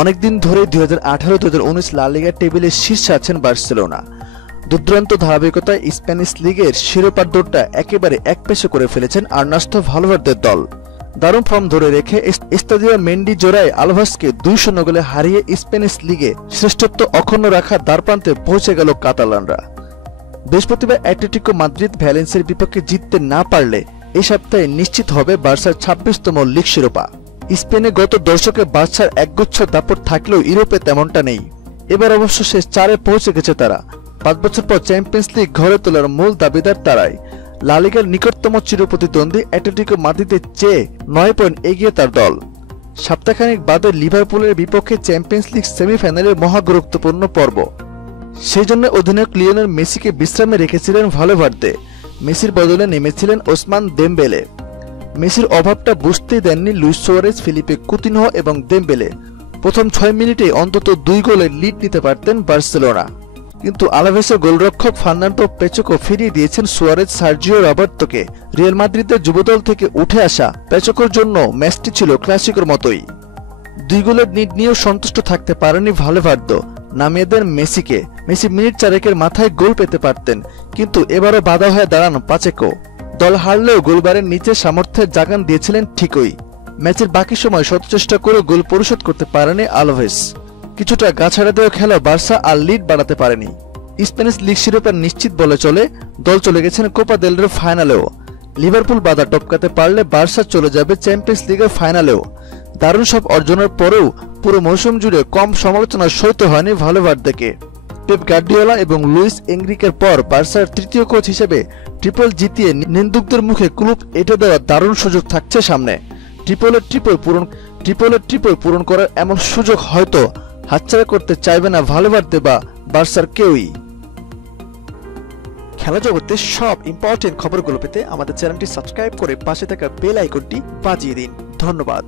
অনেকদিন ধরে 2018-2019 লা লিগার টেবিলের শীর্ষে আছেন বার্সেলোনা। দুর্দান্ত ধারাবাহিকতায় স্প্যানিশ লিগের শিরোপার দৌড়টা একেবারে একপেশে করে ফেলেছেন আর্নাস্তো ভালভার্দের দল। দারুণ ফর্ম ধরে রেখে এস্তাদিও মেন্ডি জোড়ায় আলভাসকে 2-0 গোলে হারিয়ে স্প্যানিশ লিগে শ্রেষ্ঠত্ব অক্ষুণ্ণ রাখার দ্বারপ্রান্তে পৌঁছে গেল কাতালানরা। বৃহস্পতিবার অ্যাটলেটিকো মাদ্রিদ ভ্যালেন্সিয়ার বিপক্ষে জিততে না পারলে এই সপ্তাহে নিশ্চিত হবে বার্সার 26তম লিগ শিরোপা। স্পেনে গত দশকে বার্সার একগুচ্ছ দাপট থাকলেও ইউরোপে তেমনটা নেই। এবার অবশ্য শেষ 4-এ পৌঁছে গেছে তারা। 5 বছর পর চ্যাম্পিয়ন্স লিগ ঘরে তোলার মূল দাবিদার তারাই। লা লিগার নিকটতম চিরপ্রতিদ্বন্দ্বী অ্যাটলেটিকো মাদ্রিদের চেয়ে 9 পয়েন্ট এগিয়ে তার দল। সপ্তাহখানেক বাদে লিভারপুলের বিপক্ষে চ্যাম্পিয়ন্স লিগ সেমিফাইনালের মহা গুরুত্বপূর্ণ পর্ব। সেই জন্য অধিনায়ক লিওনেল মেসিকে বিশ্রামে রেখেছিলেন ভালভার্দে। মেসির বদলে নেমেছিলেন ওসমান দেমবেলে। মেসির অভাবটা বুঝতেই দেননি লুইস সুয়ারেজ, ফিলিপে কুতিনহো এবং দেমবেলে। প্রথম 6 মিনিটে অন্তত 2 গোলের লিড নিতে পারতেন বার্সেলোনা, কিন্তু আলাভেসের গোলরক্ষক ফার্নান্ডো পেচোকো ফিরিয়ে দিয়েছেন সুয়ারেজ, সার্জিও রবার্তোকে। রিয়াল মাদ্রিদের যুবদল থেকে উঠে আসা পেচোকোর জন্য ম্যাচটি ছিল ক্লাসিকের মতোই। 2 গোলের লিড নিয়েও সন্তুষ্ট থাকতে পারেনি ভালভার্দে, নামিয়ে দেন মেসিকে। মেসি মিনিট 4 মাথায় গোল পেতে পারতেন, কিন্তু এবারও বাধা হয়ে দাঁড়ান পাচেকো। দল হারলেও গোলবারের নিচে সামর্থ্যের জাগান দিয়েছিলেন ঠিকই। ম্যাচের বাকি সময় শত চেষ্টা করে গোল পরিশোধ করতে পারেনি আলভেস। কিছুটা গা ছাড়া দেওয়া খেলা বার্সা আর লিড বাড়াতে পারেনি। স্প্যানিশ লিগ শিরোপা নিশ্চিত বলে চলে, দল চলে গেছেন কোপা দেল রে ফাইনালেও। লিভারপুল বাধা টপকাতে পারলে বার্সা চলে যাবে চ্যাম্পিয়ন্স লিগের ফাইনালেও। দারুণ সব অর্জনের পরেও পুরো মৌসুম জুড়ে কম সমালোচনা সইতে হয়নি ভালভার্দেকে। পেপ গার্দিওলা এবং লুইস এনরিকের পর বার্সার তৃতীয় কোচ হিসেবে ট্রিপল জিতিয়ে নিন্দুকদের মুখে ক্লুপ এঁটে দেওয়ার দারুণ সুযোগ থাকছে সামনে। ট্রিপলের ট্রিপল পূরণ করার এমন সুযোগ হয়তো হাতছাড়া করতে চাইবে না ভালভার্দে বা বার্সার কেউই। খেলা জগতের সব ইম্পর্টেন্ট খবরগুলো পেতে আমাদের চ্যানেলটি সাবস্ক্রাইব করে পাশে থাকা বেল আইকনটি বাজিয়ে দিন। ধন্যবাদ।